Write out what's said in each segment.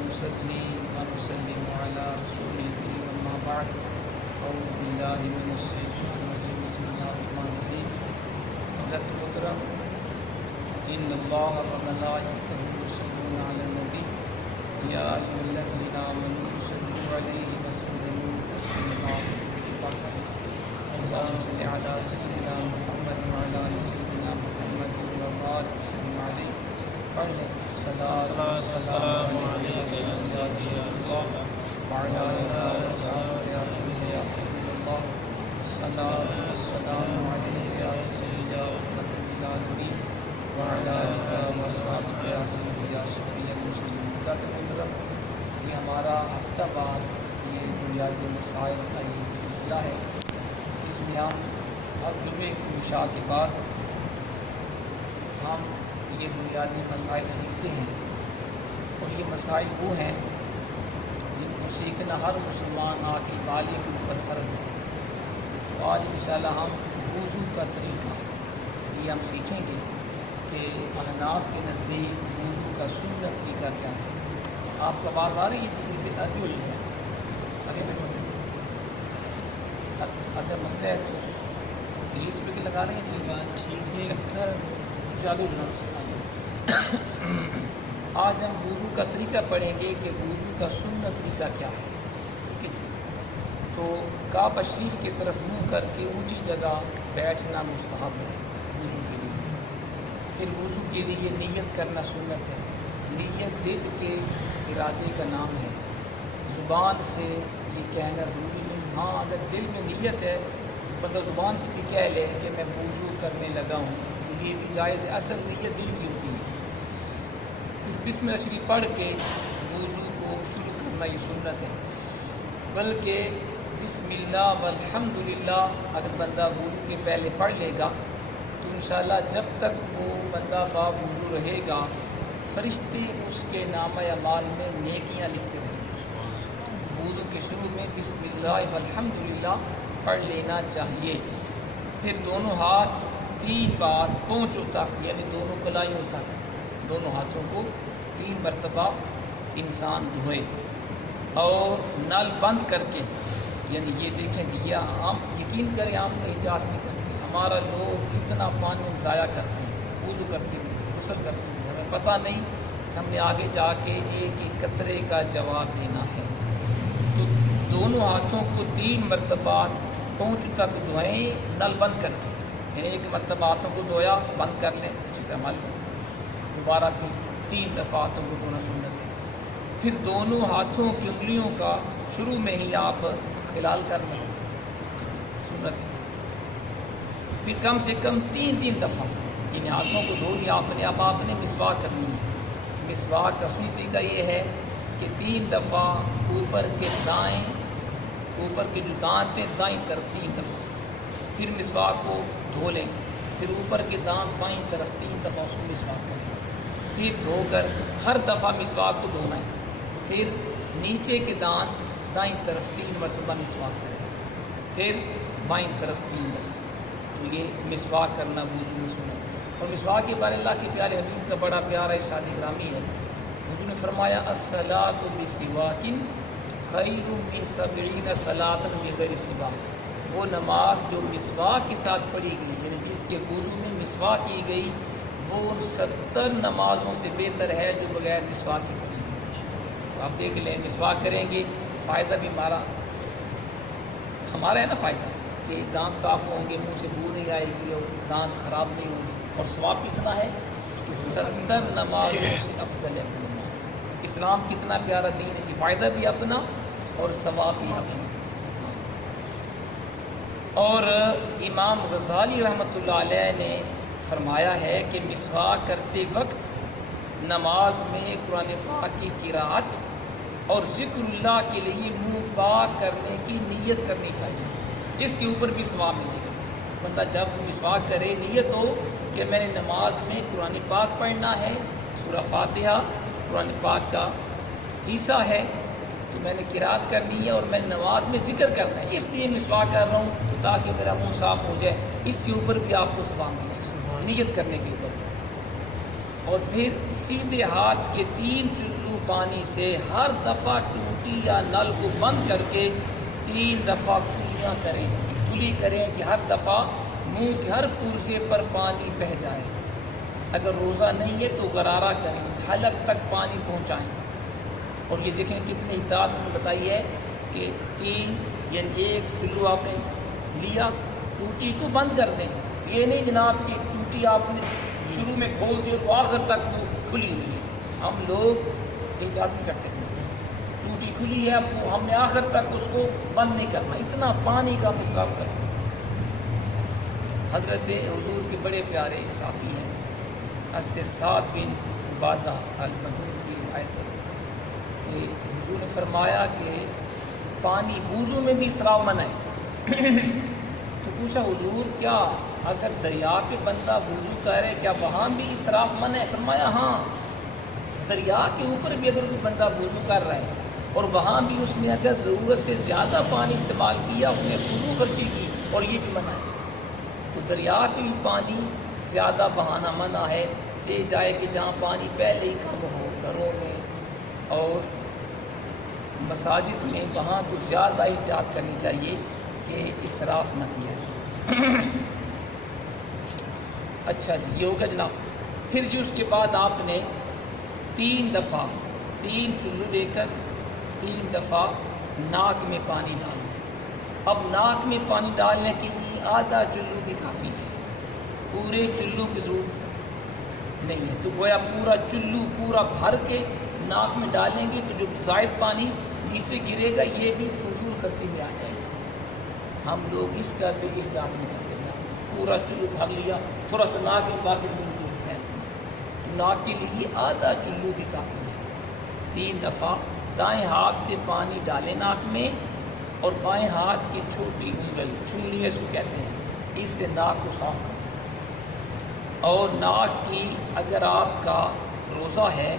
ونصلي ونسلم على رسوله أما بعد أعوذ بالله من الشيطان الرجيم بسم الله الرحمن الرحيم. حضرت محترم إن الله وملائكته يصلون على النبي يا أيها الذين آمنوا صلوا عليه وسلموا تسليما. اللهم صل على سيدنا محمد وعلى آل سيدنا محمد وبارك وسلم عليه الصلاة والسلام عليك يا سيدي الله وعلى آلك وصحبه يا سيدي يا حبيب الله. الصلاة والسلام عليك يا سيدي يا رحمة للعالمين وعلى آلك وصحبه يا سيدي يا شفيع المسلمين. ذات محترم، یہ ہمارا ہفتہ بعد یہ بنیادی مسائل کا یہ سلسلہ ہے. اس میں ہم ہر جمعے کی عشاء کے بعد ہم یہ بنیادی مسائل سیکھتے ہیں، اور یہ مسائل وہ ہیں جن کو سیکھنا ہر مسلمان عاقل بالغ پر فرض ہے. تو آج انشاءاللہ ہم وضو کا طریقہ یہ ہم سیکھیں گے کہ احناف کے نزدیک وضو کا سنت طریقہ کیا ہے. آپ کا آواز آ رہی ہے؟ اگر مسئلہ ہے تو پلیز پہ لگا رہے ہیں. ٹھیک ہے، چالو. آج ہم وضو کا طریقہ پڑھیں گے کہ وضو کا سنت طریقہ کیا ہے. ٹھیک ہے جی. تو کعبہ شریف کی طرف منہ کر کے اونچی جگہ بیٹھنا مستحب ہے وضو کے لیے. پھر وضو کے لیے نیت کرنا سنت ہے. نیت دل کے ارادے کا نام ہے، زبان سے یہ کہنا ضروری نہیں. ہاں اگر دل میں نیت ہے بندہ زبان سے بھی کہہ لے کہ میں وضو کرنے لگا ہوں تو یہ بھی جائز ہے. اصل نیت دل کی ہوتی ہے. پھر بسم اللہ شریف پڑھ کے وضو کو شروع کرنا یہ سنت ہے. بلکہ بسم اللہ والحمد للہ اگر بندہ وضو کے پہلے پڑھ لے گا تو انشاءاللہ جب تک وہ بندہ با وضو رہے گا فرشتے اس کے نامہ اعمال میں نیکیاں لکھتے رہیں گے. وضو کے شروع میں بسم اللہ والحمد للہ پڑھ لینا چاہیے. پھر دونوں ہاتھ 3 بار پونچھوں تک یعنی دونوں کلائیوں تک دونوں ہاتھوں کو 3 مرتبہ انسان دھوئے اور نل بند کر کے. یعنی یہ دیکھیں کہ یہ ہم یقین کریں ہم احتیاط نہیں کرتے. ہمارا لوگ اتنا پانی ضائع کرتے ہیں، وضو کرتے ہیں، غسل کرتے ہیں، ہمیں پتہ نہیں کہ ہم نے آگے جا کے ایک ایک قطرے کا جواب دینا ہے. تو دونوں ہاتھوں کو 3 مرتبہ پونچھ تک دھوئیں نل بند کر کے. یعنی 1 مرتبہ ہاتھوں کو دھویا بند کر لیں، اسی طرح مل لیں. دوبارہ بھی 3 دفعہ ہاتھوں کو دھونا سنت ہے. پھر دونوں ہاتھوں کی انگلیوں کا شروع میں ہی آپ خلال کر لیں، سنت ہے. پھر کم سے کم 3 دفعہ یعنی ہاتھوں کو دھو لیا آپ نے. اب آپ نے مسواک کرنی ہے. مسواک کا سنت طریقہ یہ ہے کہ 3 دفعہ اوپر کے دائیں اوپر کے جو دانت پہ دائیں طرف 3 دفعہ. پھر مسواک کو دھو لیں. پھر اوپر کے دانت بائیں طرف 3 دفعہ اس کو مسواک کریں. پھر دھو کر ہر دفعہ مسواک کو دھونا ہے. پھر نیچے کے دانت دائیں طرف 3 مرتبہ مسواک کریں. پھر بائیں طرف 3 دفعہ. تو یہ مسواک کرنا وضو میں سنت. اور مسواک کے بارے اللہ کے پیارے حبیب کا بڑا پیارا ارشاد گرامی ہے. حضور نے فرمایا الصلاۃ بسواک خیر من 70 صلاۃ بغیر سواک. وہ نماز جو مسواک کے ساتھ پڑھی گئی یعنی جس کے وضو میں مسواک کی گئی وہ 70 نمازوں سے بہتر ہے جو بغیر مسواک کی پڑھی گئی. تو آپ دیکھ لیں مسواک کریں گے فائدہ بھی ہمارا ہے نا فائدہ کہ دانت صاف ہوں گے، منہ سے بو نہیں آئے گی اور دانت خراب نہیں ہوں گے. اور ثواب کتنا ہے کہ 70 نمازوں سے افضل ہے نماز. اسلام کتنا پیارا دین ہے کہ فائدہ بھی اپنا اور ثواب بھی اپنا. اور امام غزالی رحمۃ اللہ علیہ نے فرمایا ہے کہ مسواک کرتے وقت نماز میں قرآن پاک کی قرأت اور ذکر اللہ کے لیے منہ پاک کرنے کی نیت کرنی چاہیے. اس کے اوپر بھی ثواب ملے گا. بندہ جب مسواک کرے نیت ہو کہ میں نے نماز میں قرآن پاک پڑھنا ہے، سورہ فاتحہ قرآن پاک کا حصہ ہے تو میں نے قرأت کرنی ہے اور میں نماز میں ذکر کرنا ہے، اس لیے مسواک کر رہا ہوں تاکہ میرا منہ صاف ہو جائے. اس کے اوپر بھی آپ کو ثواب ملے نیت کرنے کے اوپر. اور پھر سیدھے ہاتھ کے 3 چلو چلو پانی سے ہر دفعہ ٹوٹی یا نل کو بند کر کے 3 دفعہ کلیاں کریں، کلی کریں کہ ہر دفعہ منہ کے ہر پرزے پر پانی بہہ جائے۔ اگر روزہ نہیں ہے تو غرارہ کریں، حلق تک پانی پہنچائیں۔ اور یہ دیکھیں کتنی احتیاط میں بتائی ہے کہ 3 یعنی 1 چلو آپ نے لیا، ٹوٹی کو بند کر دیں۔ یہ نہیں جناب کہ ٹوٹی آپ نے شروع میں کھول دی اور وہ آخر تک وہ کھلی ہوئی ہے۔ ہم لوگ احتیاط نہیں کرتے ہیں، ٹوٹی کھلی ہے اب ہم نے آخر تک اس کو بند نہیں کرنا، اتنا پانی کا ہم اسراف کرتے ہیں۔ حضرت حضور کے بڑے پیارے ساتھی ہیں حضرت سعد بن عبادہ المدعو کی روایت ہے کہ حضور نے فرمایا کہ پانی وضو میں بھی اسراف منع ہے۔ تو پوچھا حضور کیا اگر دریا پہ بندہ وضو کرے کیا وہاں بھی اسراف منع ہے؟ فرمایا ہاں، دریا کے اوپر بھی اگر کوئی بندہ وضو کر رہا ہے اور وہاں بھی اس نے اگر ضرورت سے زیادہ پانی استعمال کیا، اس نے وضو خرچی کی اور یہ بھی منع ہے۔ تو دریا پہ بھی پانی زیادہ بہانا منع ہے، چاہے جائے کہ جہاں پانی پہلے ہی کم ہو، گھروں میں اور مساجد میں، وہاں تو زیادہ احتیاط کرنی چاہیے کہ اسراف نہ کیا جائے۔ اچھا جی، یہ ہوگا جناب۔ پھر جی اس کے بعد آپ نے 3 دفعہ 3 چلو لے کر 3 دفعہ ناک میں پانی ڈالنا۔ اب ناک میں پانی ڈالنے کے لیے آدھا چلو بھی کافی ہے، پورے چلو کی ضرورت نہیں ہے۔ تو گویا پورا چلو پورا بھر کے ناک میں ڈالیں گے تو جو زائد پانی نیچے گرے گا یہ بھی فضول خرچی میں آ جائے گا۔ ہم لوگ اس کا بھی احتیاط نہیں کرتے ہیں، پورا چلو بھر لیا، تھوڑا سا ناک میں باقی زمین کو پھینک، ناک کے لیے آدھا چلو بھی کافی ہے۔ 3 دفعہ دائیں ہاتھ سے پانی ڈالیں ناک میں اور بائیں ہاتھ کی چھوٹی انگل چنگلی اس کو کہتے ہیں، اس سے ناک کو صاف کریں۔ اور ناک کی اگر آپ کا روزہ ہے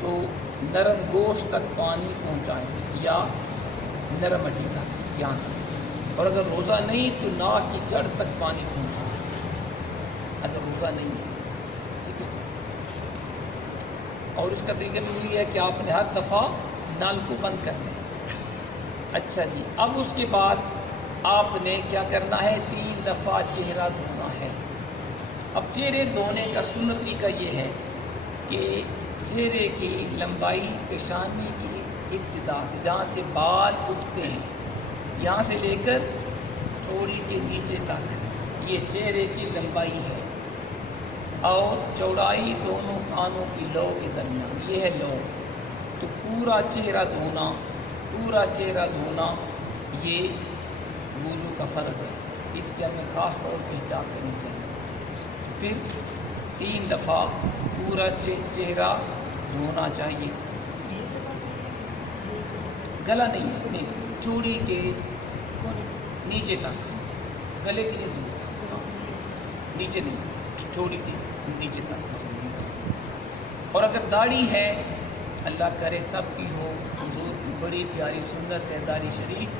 تو نرم گوشت تک پانی پہنچائیں یا نرم ہڈی تک یہاں تک، اور اگر روزہ نہیں تو ناک کی جڑ تک پانی پہنچائیں اگر روزہ نہیں ہے، ٹھیک ہے۔ اور اس کا طریقہ بھی یہ ہے کہ آپ نے ہر دفعہ نل کو بند کرنا ہے۔ اچھا جی، اب اس کے بعد آپ نے کیا کرنا ہے؟ 3 دفعہ چہرہ دھونا ہے۔ اب چہرے دھونے کا سنت طریقہ یہ ہے کہ چہرے کی لمبائی پیشانی کی ابتدا سے، جہاں سے بال اٹھتے ہیں، یہاں سے لے کر تھوڑی کے نیچے تک یہ چہرے کی لمبائی ہے، اور چوڑائی دونوں کانوں کی لو کے درمیان یہ ہے لو۔ تو پورا چہرہ دھونا، پورا چہرہ دھونا یہ وضو کا فرض ہے، اس کے ہمیں خاص طور پہ احتیاط کرنی چاہیے۔ پھر 3 دفعہ پورا چہرہ دھونا چاہیے، گلا نہیں، چوڑی کے نیچے تک، گلے کی نہیں ضرورت، نیچے نہیں، چوڑی کے نیچے تک۔ اور اگر داڑھی ہے، اللہ کرے سب کی ہو، حضور کی بڑی پیاری سنت ہے داڑھی شریف،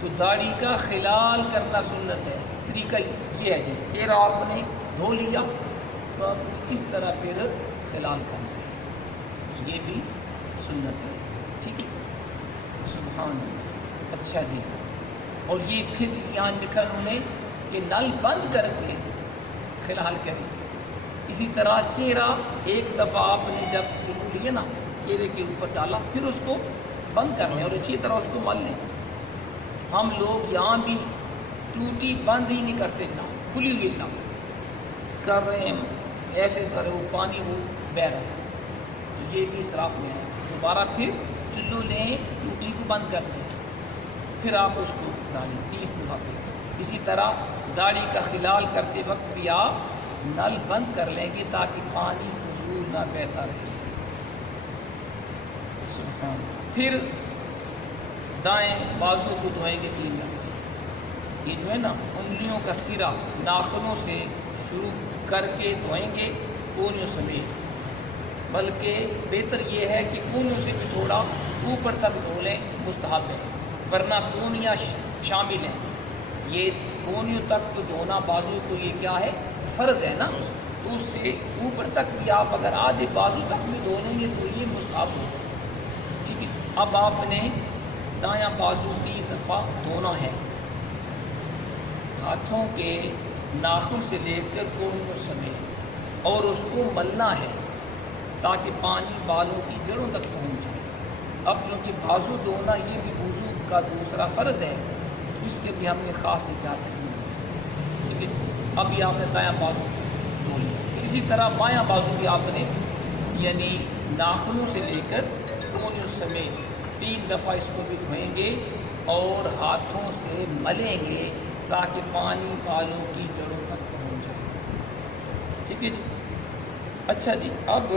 تو داڑھی کا خلال کرنا سنت ہے۔ طریقہ یہ ہے کہ چہرہ آپ نے دھو لیا تو آپ اس طرح پھر خلال کرنا ہے، یہ بھی سنت ہے، ٹھیک ہے، سبحان اللہ۔ اچھا جی، اور یہ پھر یہاں لکھا انہوں نے کہ نل بند کر کے خلال کریں۔ اسی طرح چہرہ 1 دفعہ آپ نے جب چلو لیے نا، چہرے کے اوپر ڈالا، پھر اس کو بند کر لیں اور اچھی طرح اس کو مل لیں۔ ہم لوگ یہاں بھی ٹوٹی بند ہی نہیں کرتے نا، کھلی ہوئی نا کر رہے ہیں، ایسے کر رہے وہ پانی وہ بہہ رہا ہے، تو یہ بھی اسراف میں ہے۔ دوبارہ پھر چلو لیں، ٹوٹی کو بند کر دیں، پھر آپ اس کو ڈالیں 30 دفعہ پہ۔ اسی طرح داڑھی کا خلال کرتے وقت بھی آپ نل بند کر لیں گے تاکہ پانی فضول نہ بہتا رہے۔ پھر دائیں بازو کو دھوئیں گے 3 دفعہ، یہ جو ہے نا انگلیوں کا سرا ناخنوں سے شروع کر کے دھوئیں گے کونیوں سمیت، بلکہ بہتر یہ ہے کہ کونیوں سے بھی تھوڑا اوپر تک دھو لیں، مستحب ہے، ورنہ کونیاں شامل ہیں، یہ کونیوں تک تو دھونا بازو کو یہ کیا ہے فرض ہے نا، تو اس سے اوپر تک بھی آپ اگر آدھے بازو تک بھی دھو لیں گے تو یہ مستحب ہوگا۔ اب آپ نے دایاں بازو 3 دفعہ دھونا ہے، ہاتھوں کے ناخن سے لے کر کونوں سمیت، اور اس کو ملنا ہے تاکہ پانی بالوں کی جڑوں تک پہنچ جائے۔ اب چونکہ بازو دھونا یہ بھی وضو کا دوسرا فرض ہے، اس کے بھی ہم نے خاص احتیاط کرنی ہے، ٹھیک ہے جی۔ اب یہ آپ نے دایاں بازو دھو لیا، اسی طرح بایاں بازو بھی آپ نے یعنی ناخنوں سے لے کر کونوں سمیت 3 دفعہ اس کو بھی دھوئیں گے اور ہاتھوں سے ملیں گے تاکہ پانی بالوں کی جڑوں تک پہنچ جائے، ٹھیک ہے جی۔ اچھا جی، اب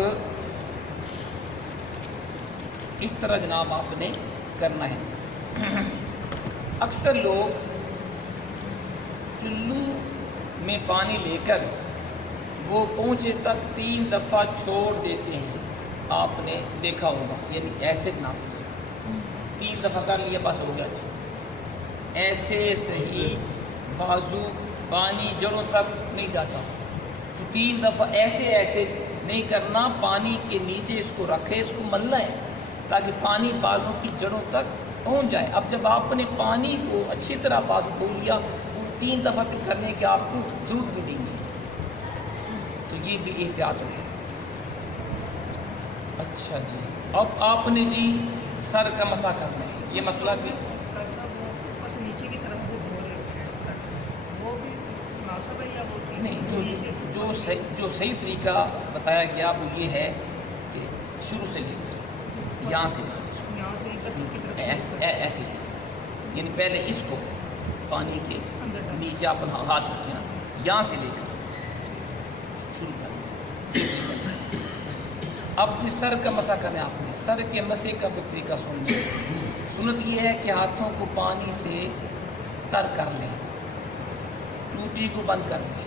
اس طرح جناب آپ نے کرنا ہے جی۔ اکثر لوگ چلو میں پانی لے کر وہ پہنچے تک 3 دفعہ چھوڑ دیتے ہیں، آپ نے دیکھا ہوگا، یعنی ایسے جناب 3 دفعہ کر لیا بس ہو گیا جی، ایسے صحیح بازو پانی جڑوں تک نہیں جاتا، تو 3 دفعہ ایسے نہیں کرنا، پانی کے نیچے اس کو رکھے، اس کو ملنا ہے تاکہ پانی بالوں کی جڑوں تک پہنچ جائے۔ اب جب آپ نے پانی کو اچھی طرح بازو دھو لیا، وہ 3 دفعہ پھر کرنے کی آپ کو ضرورت بھی نہیں ہے، تو یہ بھی احتیاط رہے۔ اچھا جی، اب آپ نے جی سر کا مسح کرنا ہے، یہ مسئلہ بھی نیچے کی طرف وہ بھی مناسب ہے یا وہ نہیں، جو صحیح طریقہ بتایا گیا وہ یہ ہے کہ شروع سے لے کر یہاں سے ایسے یعنی پہلے اس کو پانی کے نیچے اپنا ہاتھ رکھنا، یہاں سے لے کر شروع کرنا۔ اب جس سر کا مسح کرنا ہے، آپ نے سر کے مسح کا بھی طریقہ سن لیا۔ سنت یہ ہے کہ ہاتھوں کو پانی سے تر کر لیں، ٹوٹی کو بند کر لیں،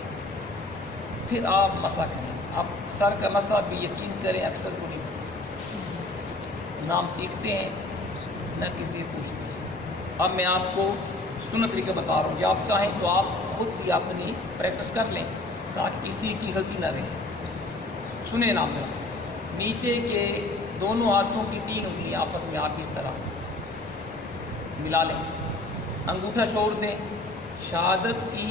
پھر آپ مسح کریں۔ اب سر کا مسح بھی یقین کریں اکثر کو نہیں پتا، نام سیکھتے ہیں نہ کسی پوچھتے ہیں۔ اب میں آپ کو سنت طریقہ بتا رہا ہوں، جب آپ چاہیں تو آپ خود بھی اپنی پریکٹس کر لیں تاکہ کسی کی غلطی نہ رہے۔ سنیں نام ذرا، نیچے کے دونوں ہاتھوں کی 3 انگلیاں آپس میں آپ اس طرح ملا لیں، انگوٹھا چھوڑ دیں، شہادت کی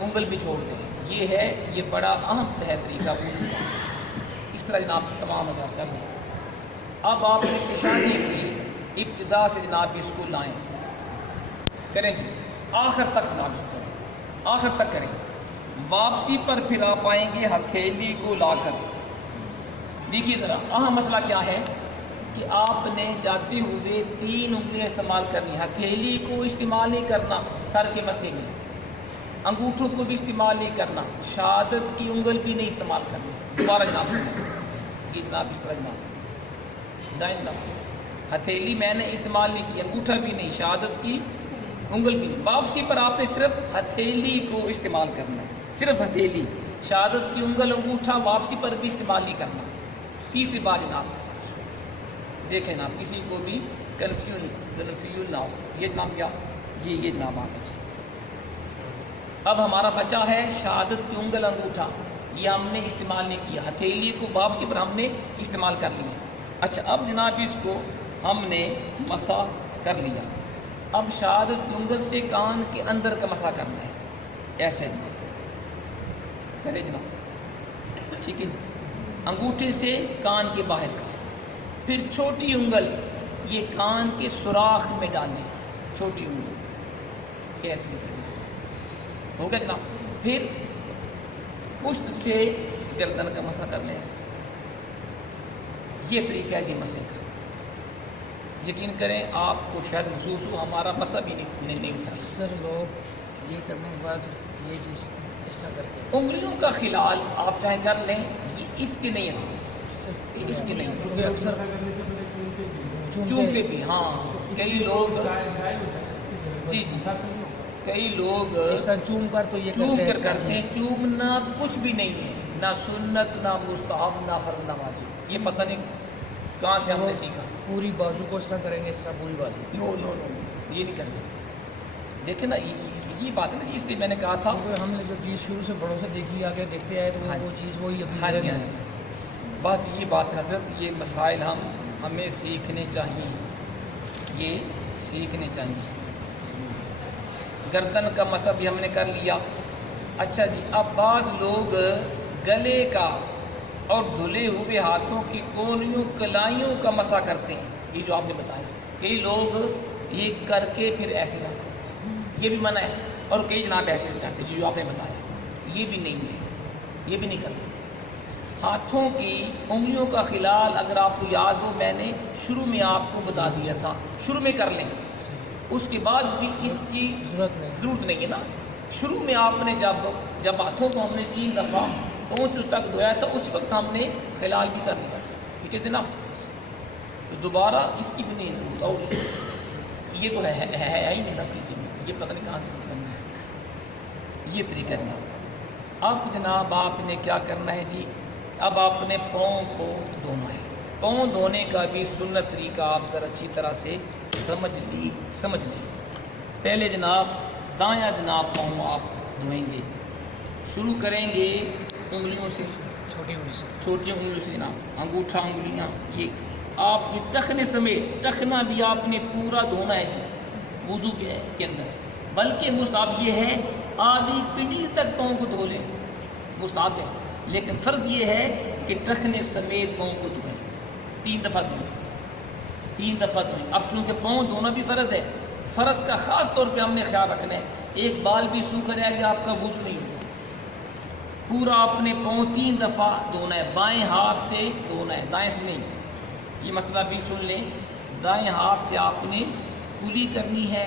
انگل بھی چھوڑ دیں، یہ بڑا اہم ہے طریقہ وضو کا۔ اس طرح جناب تمام مسائل کر لیں۔ اب آپ نے پیشانی کی ابتدا سے جناب اس کو لائیں، کریں جی آخر تک جناب اس کو کریں، آخر تک کریں۔ واپسی پر پھر آپ آئیں گے ہتھیلی کو لا کر۔ دیکھیے ذرا اہم مسئلہ کیا ہے کہ آپ نے جاتے ہوئے 3 انگلیاں استعمال کرنی، ہتھیلی کو استعمال نہیں کرنا سر کے مسے میں، انگوٹھوں کو بھی استعمال نہیں کرنا، شہادت کی انگل بھی نہیں استعمال کرنا۔ دوبارہ جناب یہ جناب اس طرح جناب جائیں جناب، ہتھیلی میں نے استعمال نہیں کی، انگوٹھا بھی نہیں، شہادت کی انگل بھی نہیں۔ واپسی پر آپ نے صرف ہتھیلی کو استعمال کرنا ہے، صرف ہتھیلی، شہادت کی انگل انگوٹھا واپسی پر بھی استعمال نہیں کرنا۔ تیسری بات جناب دیکھیں جناب، کسی کو بھی کنفیوژن نہ ہو، یہ جناب کیا یہ جناب آگے جی۔ اب ہمارا بچہ ہے شہادت کی انگل انگوٹھا، یہ ہم نے استعمال نہیں کیا، ہتھیلی کو واپسی پر ہم نے استعمال کر لیا۔ اچھا اب جناب اس کو ہم نے مسح کر لیا، اب شہادت کی انگل سے کان کے اندر کا مسح کرنا ہے، ایسے جناب کرے جناب، ٹھیک ہے جی۔ انگوٹھے سے کان کے باہر کا، پھر چھوٹی انگل یہ کان کے سوراخ میں ڈالیں، چھوٹی انگل قید میں کریں، ہو گیا جناب۔ پھر پشت سے گردن کا مسح کر لیں ایسے، یہ طریقہ ہے جی مسح کا۔ یقین کریں آپ کو شاید محسوس ہو ہمارا مسح بھی نہیں تھا۔ اکثر لوگ یہ کرنے کے بعد یہ چیز اس طرح کرتے ہیں، انگلیوں کا خلال آپ چاہے کر لیں، یہ اس کے نہیں ہے، صرف اس کے نہیں ہے، کیونکہ اکثر چومتے بھی، ہاں کئی لوگ جی کئی لوگ اس طرح چوم کر تو یہ چوم کر کرتے ہیں، چومنا کچھ بھی نہیں ہے، نہ سنت نہ مستحب نہ فرض نہ واجب، یہ پتہ نہیں کہاں سے ہم نے سیکھا۔ پوری بازو کو اس طرح کریں گے، اس طرح پوری بازو نو یہ نہیں کرنا۔ دیکھیں نا یہ بات ہے نا، اس لیے میں نے کہا تھا کیونکہ ہم نے جو چیز شروع سے بڑوں سے دیکھی آگے دیکھتے آئے تو وہ چیز وہی ہاں ابھی جی، بس یہ بات حضرت، یہ مسائل ہمیں سیکھنے چاہیے، یہ سیکھنے چاہیے۔ گردن کا مسح بھی ہم نے کر لیا۔ اچھا جی، اب بعض لوگ گلے کا اور دھلے ہوئے ہاتھوں کی کونیوں کلائیوں کا مسح کرتے ہیں، یہ جو آپ نے بتایا، کئی لوگ یہ کر کے پھر ایسے کرتے ہیں، یہ بھی منع ہے، اور کئی جناب ایسے سے کرتے ہیں جو آپ نے بتایا، یہ بھی نہیں ہے، یہ بھی نہیں کرتے۔ ہاتھوں کی انگلیوں کا خلال اگر آپ کو یاد ہو، میں نے شروع میں آپ کو بتا دیا تھا، شروع میں کر لیں، اس کے بعد بھی اس کی ضرورت نہیں ہے نا۔ شروع میں آپ نے جب ہاتھوں کو ہم نے 3 دفعہ پہنچ تک دھویا تھا، اس وقت ہم نے خلال بھی کر لیا، ٹھیک ہے جناب، تو دوبارہ اس کی بھی نہیں ضرورت ہوگی، یہ تو ہے ہی نہیں نا کسی میں، یہ پتہ نہیں کہاں سے کرنا ہے، یہ طریقہ جناب۔ اب جناب آپ نے کیا کرنا ہے جی، اب آپ نے پاؤں کو دھونا ہے۔ پاؤں دھونے کا بھی سنت طریقہ آپ ذرا اچھی طرح سے سمجھ لیں۔ پہلے جناب دایاں جناب پاؤں آپ دھوئیں گے، شروع کریں گے انگلیوں سے، چھوٹی انگلیوں سے جناب، انگوٹھا انگلیاں، یہ آپ یہ ٹخنے سمیت، ٹخنا بھی آپ نے پورا دھونا ہے جی وضو کے اندر، بلکہ مستحب یہ ہے آدھی پنڈلی تک پاؤں کو دھو لیں، مستحب ہے، لیکن فرض یہ ہے کہ ٹخنے سمیت پاؤں کو دھوئیں، 3 دفعہ دھوئیں، 3 دفعہ دھوئیں۔ اب چونکہ پاؤں دھونا بھی فرض ہے، فرض کا خاص طور پہ ہم نے خیال رکھنا ہے، ایک بال بھی سوکھ رہا ہے کہ آپ کا وضو نہیں ہوگا، پورا اپنے پاؤں 3 دفعہ دھونا ہے، بائیں ہاتھ سے دھونا ہے، دائیں سے نہیں۔ یہ مسئلہ بھی سن لیں، دائیں ہاتھ سے آپ نے کلی کرنی ہے،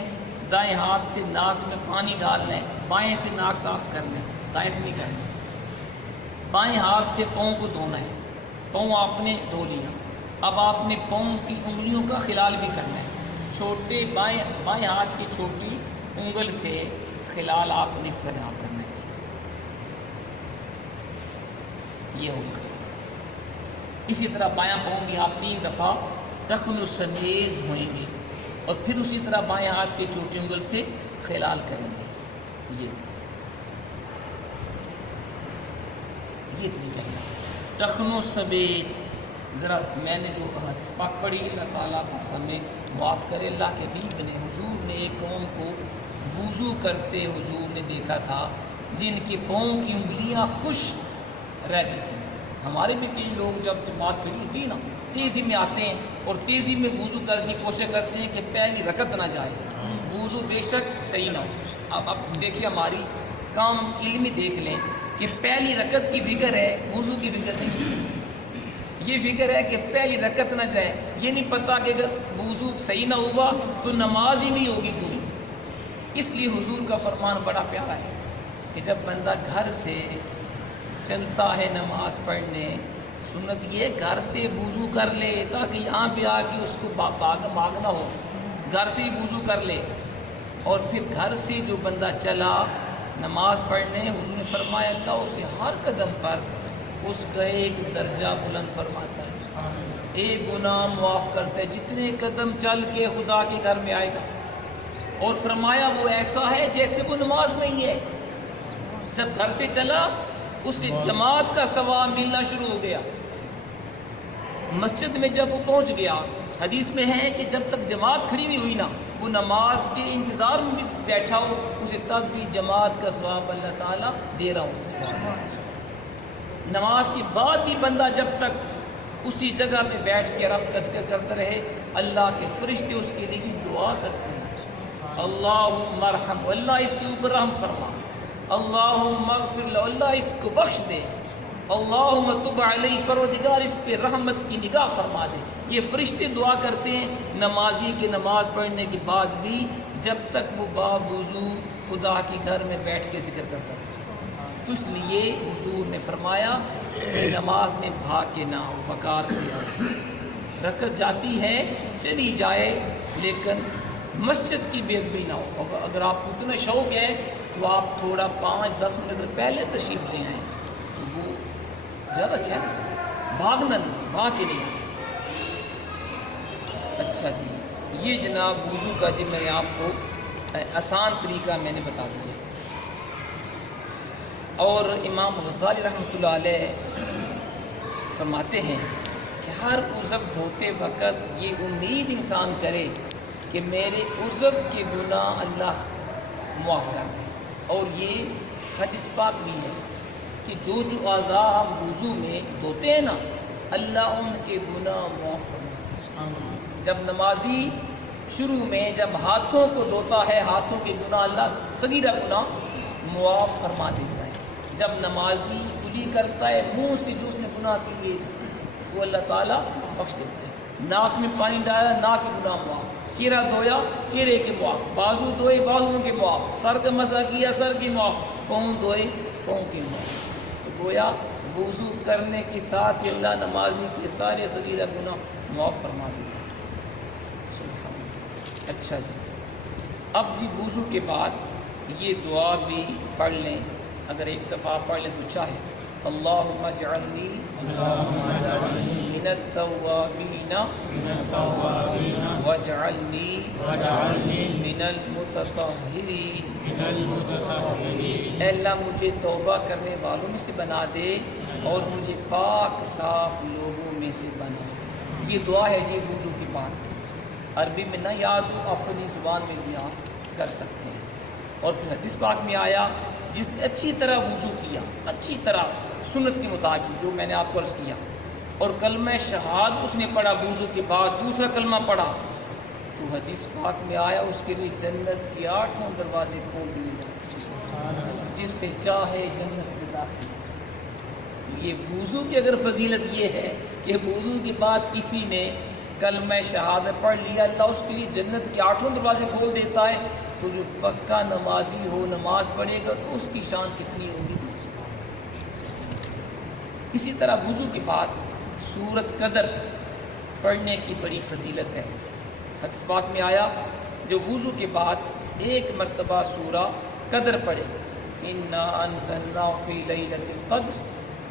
دائیں ہاتھ سے ناک میں پانی ڈالنا ہے، بائیں سے ناک صاف کرنا ہے، دائیں سے نہیں کرنا، بائیں ہاتھ سے پاؤں کو دھونا ہے۔ پاؤں آپ نے دھو لیا، اب آپ نے پاؤں کی انگلیوں کا خلال بھی کرنا ہے، چھوٹے بائیں ہاتھ کی چھوٹی انگل سے خلال آپ نے اس طرح کرنا ہے جی، یہ ہوگا۔ اسی طرح بایاں پاؤں بھی آپ 3 دفعہ ٹخنوں سمیت دھوئیں گے، اور پھر اسی طرح بائیں ہاتھ کی چھوٹی انگل سے خلال کریں گے، یہ طریقہ ہے ٹخنوں سمیت۔ ذرا میں نے جو حدیث پاک پڑھی، اللہ تعالیٰ پاس ہمیں معاف کرے، اللہ کے حبیب نے، حضور نے ایک قوم کو وضو کرتے حضور نے دیکھا تھا جن کے پاؤں کی انگلیاں خشک رہ گئی تھیں۔ ہمارے بھی کئی لوگ جب جماعت کھڑی ہوتی ہے نا، تیزی میں آتے ہیں اور تیزی میں وضو کرنے کی کوشش کرتے ہیں کہ پہلی رکعت نہ جائے، وضو بے شک صحیح نہ ہو۔ اب دیکھیے ہماری کام علمی دیکھ لیں کہ پہلی رکعت کی فکر ہے، وضو کی فکر نہیں، یہ فکر ہے کہ پہلی رکعت نہ جائے، یہ نہیں پتہ کہ اگر وضو صحیح نہ ہوا تو نماز ہی نہیں ہوگی پوری۔ اس لیے حضور کا فرمان بڑا پیارا ہے کہ جب بندہ گھر سے چلتا ہے نماز پڑھنے، سنت یہ گھر سے وضو کر لے تاکہ یہاں پہ آ کے اس کو بھاگنا ہو، گھر سے ہی وضو کر لے، اور پھر گھر سے جو بندہ چلا نماز پڑھنے، حضور نے فرمایا اللہ اسے ہر قدم پر اس کا ایک درجہ بلند فرماتا ہے، ایک گناہ معاف کرتا ہے جتنے قدم چل کے خدا کے گھر میں آئے گا، اور فرمایا وہ ایسا ہے جیسے وہ نماز میں ہی ہے۔ جب گھر سے چلا اسے جماعت کا ثواب ملنا شروع ہو گیا، مسجد میں جب وہ پہنچ گیا، حدیث میں ہے کہ جب تک جماعت کھڑی نہیں ہوئی نا، وہ نماز کے انتظار میں بھی بیٹھا ہو، اسے تب بھی جماعت کا ثواب اللہ تعالیٰ دے رہا ہو۔ نماز کے بعد بھی بندہ جب تک اسی جگہ پہ بیٹھ کے رب کا ذکر کرتا رہے، اللہ کے فرشتے اس کے لیے دعا کرتے ہیں، اللہم ارحم، اللہ اس کے اوپر رحم فرما، اللہم اغفر لہ، اللہ اس کو بخش دے، اللہم تب علیہ، پروردگار اس پہ رحمت کی نگاہ فرما دے۔ یہ فرشتے دعا کرتے ہیں نمازی کے نماز پڑھنے کے بعد بھی، جب تک وہ باوضو خدا کے گھر میں بیٹھ کے ذکر کرتا ہے۔ تو اس لیے حضور نے فرمایا کہ نماز میں بھاگ کے نہ ہو، وقار سے آؤ، رکعت جاتی ہے چلی جائے لیکن مسجد کی بے ادبی نہ ہو۔ اگر آپ کو اتنا شوق ہے تو آپ تھوڑا 5-10 منٹ پہلے تشریف لے آئیں، وہ زیادہ اچھا ہے، بھاگنا نہیں، بھاگ کے نہیں۔ اچھا جی، یہ جناب وضو کا جی میں آپ کو آسان طریقہ میں نے بتا دیا، اور امام غزالی رحمۃ اللہ علیہ فرماتے ہیں کہ ہر عضو دھوتے وقت یہ امید انسان کرے کہ میرے عضو کے گناہ اللہ معاف کر دیں. اور یہ حدیث پاک بھی ہے کہ جو اعضاء ہم وضو میں دھوتے ہیں نا اللہ ان کے گناہ معاف فرماتا ہے. جب نمازی شروع میں جب ہاتھوں کو دھوتا ہے ہاتھوں کے گناہ اللہ صغیرہ گناہ معاف فرما دیتا ہے. جب نمازی کلی کرتا ہے منہ سے جو اس نے گناہ کیے وہ اللہ تعالیٰ بخش دیتا ہے. ناک میں پانی ڈالا ناک کے گناہ معاف. چہرہ دھویا چہرے کے معاف. بازو دھوئے بازوؤں کے معاف. سر کا مسح کیا سر کے معاف. پاؤں دھوئے پاؤں کے معاف. تو گویا وضو کرنے کے ساتھ ہی اللہ نمازی کے سارے صغیرہ گناہ معاف فرما دیتا ہے. اچھا جی اب جی وضو کے بعد یہ دعا بھی پڑھ لیں. اگر ایک دفعہ پڑھ لیں تو چاہے اللہم اجعلنی من التوابین واجعلنی من المتطہرین. اے اللہ مجھے توبہ کرنے والوں میں سے بنا دے اور مجھے پاک صاف لوگوں میں سے بنا. یہ دعا ہے جی وضو کی بات کی. عربی میں نہ یاد ہو اپنی زبان میں بھی آپ کر سکتے ہیں. اور پھر حدیث پاک میں آیا جس نے اچھی طرح وضو کیا اچھی طرح سنت کے مطابق جو میں نے آپ کو عرض کیا اور کلمہ شہادت اس نے پڑھا وضو کے بعد دوسرا کلمہ پڑھا تو حدیث پاک میں آیا اس کے لیے جنت کے 8 دروازے کھول دیے جاتے جس سے چاہے جنت میں داخل. یہ وضو کی اگر فضیلت یہ ہے کہ وضو کے بعد کسی نے کلمہ شہادت پڑھ لیا اللہ اس کے لیے جنت کے 8 دروازے کھول دیتا ہے. تو جو پکا نمازی ہو نماز پڑھے گا تو اس کی شان کتنی ہوگی. اسی طرح وضو کے بعد سورۃ قدر پڑھنے کی بڑی فضیلت ہے. حدیث پاک میں آیا جو وضو کے بعد ایک مرتبہ سورہ قدر پڑھے انا انزلنا فی لیلۃ القدر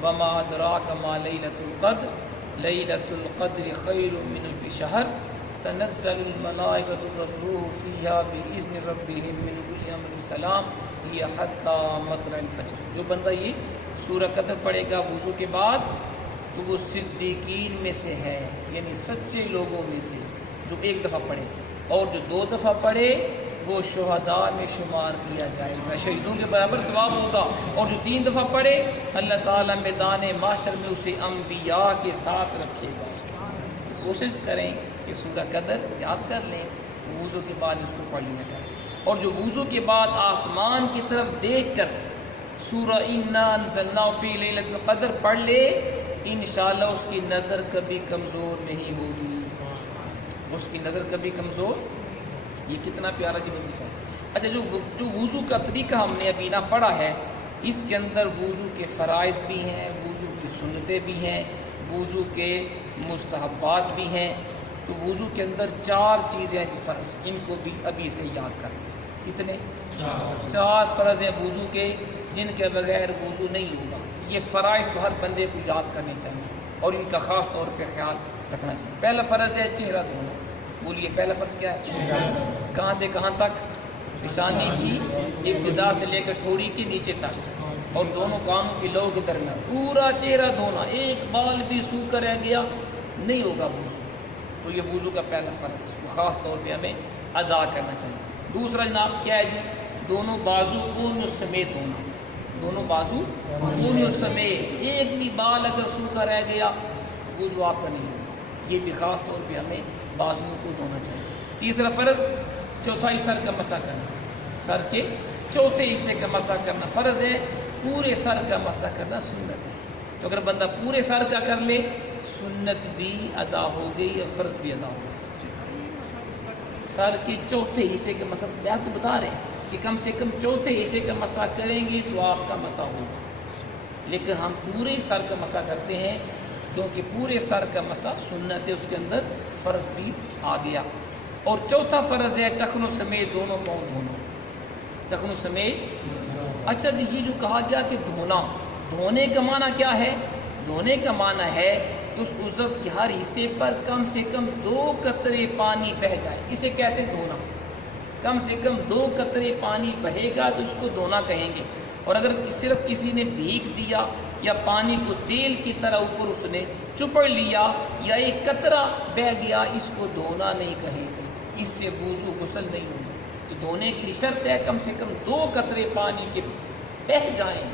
وما ادراک ما لیلۃ القدر لیلۃ القدر خیر من الف شہر تنزل الملائکۃ والروح فیہا بإذن ربہم من کل امر سلام ہی حتی مطلع الفجر. جو بندہ یہ سورہ قدر پڑھے گا وضو کے بعد تو وہ صدیقین میں سے ہے یعنی سچے لوگوں میں سے جو ایک دفعہ پڑھے. اور جو 2 دفعہ پڑھے وہ شہداء میں شمار کیا جائے گا شہیدوں کے برابر ثواب ہوگا. اور جو 3 دفعہ پڑھے اللہ تعالیٰ میدان محشر میں اسے انبیاء کے ساتھ رکھے گا. کوشش کریں کہ سورہ قدر یاد کر لیں وضو کے بعد اس کو پڑھ لیا کریں. اور جو وضو کے بعد آسمان کی طرف دیکھ کر سورہ انا انزلنا فی لیلۃ القدر پڑھ لے انشاءاللہ اس کی نظر کبھی کمزور نہیں ہوگی. اس کی نظر کبھی کمزور. یہ کتنا پیارا جی وظیفہ ہے. اچھا جو وضو کا طریقہ ہم نے ابھی نہ پڑھا ہے اس کے اندر وضو کے فرائض بھی ہیں وضو کی سنتیں بھی ہیں وضو کے مستحبات بھی ہیں. تو وضو کے اندر 4 چیزیں جی فرض ان کو بھی ابھی سے یاد کریں. کتنے 4 فرض ہیں وضو کے جن کے بغیر وضو نہیں ہوگا. یہ فرائض تو ہر بندے کو یاد کرنے چاہیے اور ان کا خاص طور پہ خیال رکھنا چاہیے. پہلا فرض ہے چہرہ دھونا. بولیے پہلا فرض کیا ہے؟ کہاں سے کہاں تک؟ پیشانی کی ابتدا سے لے کر ٹھوڑی کے نیچے تک اور دونوں کانوں کی لو کے درمیان پورا چہرہ دھونا. ایک بال بھی سوکھ رہ گیا نہیں ہوگا وضو. تو یہ وضو کا پہلا فرض اس کو خاص طور پہ ہمیں ادا کرنا چاہیے. دوسرا جناب کیا ہے جی؟ دونوں بازو کونوں سمیت ہونا. دونوں بازو کونوں سمیت. ایک بھی بال اگر سوکھا رہ گیا وضو آپ کا نہیں ہوگا. یہ بھی خاص طور پہ ہمیں بازوؤں کو دھونا چاہیے. تیسرا فرض چوتھائی سر کا مسح کرنا. سر کے چوتھے حصے کا مسح کرنا فرض ہے. پورے سر کا مسح کرنا سنت ہے. تو اگر بندہ پورے سر کا کر لے سنت بھی ادا ہو گئی اور فرض بھی ادا ہو گئی. سر کے چوتھے حصے کا مسح میں آپ کو بتا رہے ہیں کہ کم سے کم چوتھے حصے کا مسح کریں گے تو آپ کا مسح ہوگا. لیکن ہم پورے سر کا مسح کرتے ہیں کیونکہ پورے سر کا مسح سنت ہے اس کے اندر فرض بھی آ گیا. اور چوتھا فرض ہے ٹخنوں سمیت دونوں پاؤں دھونا. ٹخنوں سمیت. اچھا جی یہ جو کہا گیا کہ دھونا دھونے کا معنی کیا ہے؟ دھونے کا معنی ہے کہ اس عضو کے ہر حصے پر کم سے کم 2 قطرے پانی بہہ جائے. اسے کہتے ہیں دھونا. کم سے کم 2 قطرے پانی بہے گا تو اس کو دھونا کہیں گے. اور اگر صرف کسی نے بھیگ دیا یا پانی کو تیل کی طرح اوپر اس نے چپڑ لیا یا ایک قطرہ بہہ گیا اس کو دھونا نہیں کہیں گے. اس سے وضو غسل نہیں ہوگا. تو دھونے کی شرط ہے کم سے کم 2 قطرے پانی کے بہہ جائیں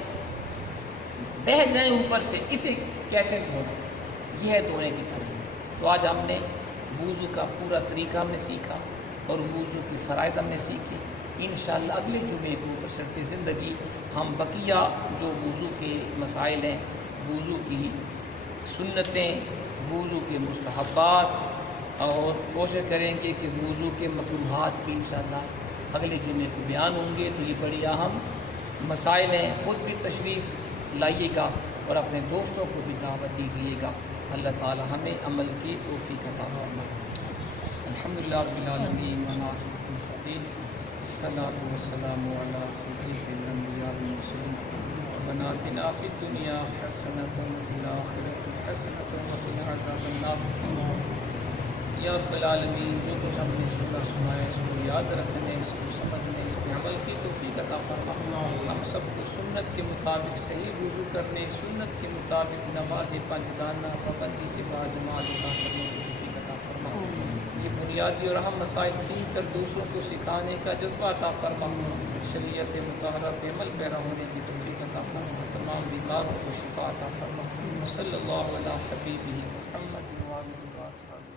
اوپر سے، اسے کہتے ہیں دھونا. یہ ہے دھونے کی ترتیب. تو آج ہم نے وضو کا پورا طریقہ ہم نے سیکھا اور وضو کی فرائض ہم نے سیکھی. انشاءاللہ اگلے جمعے کو بشرط زندگی ہم بقیہ جو وضو کے مسائل ہیں، وضو کی سنتیں، وضو کے مستحبات، اور کوشش کریں گے کہ وضو کے مکروہات بھی انشاءاللہ اگلے جمعے کو بیان ہوں گے. تو یہ بڑی اہم مسائل ہیں. خود بھی تشریف لائیے گا اور اپنے دوستوں کو بھی دعوت دیجیے گا. اللہ تعالی ہمیں عمل کی توفیق عطا فرمائے. الحمدللہ رب العالمین والصلاۃ والسلام علی سید الانبیاء والمرسلین. ربنا آتنا فی الدنیا حسنۃ وفی الآخرۃ حسنۃ وقنا عذاب النار. یا رب العالمین، جو کچھ ہم نے سنایا اس کو یاد رکھنے، اس کو سمجھنے، اس پہ عمل کی توفیق عطا فرما. ہم سب کو سنت کے مطابق صحیح وضو کرنے، سنت کے مطابق نماز پنجگانہ پابندی سے باجماعت ادا کرنے کی توفیق عطا فرما. یہ بنیادی اور اہم مسائل سیکھ کر دوسروں کو سکھانے کا جذبہ عطا فرما. شریعت مطہرہ پہ عمل پیرا ہونے کی توفیق عطا فرما. تمام بیماروں کو شفا عطا فرما. صلی اللہ علیہ حبیبہ محمد و آلہ و اصحابہ.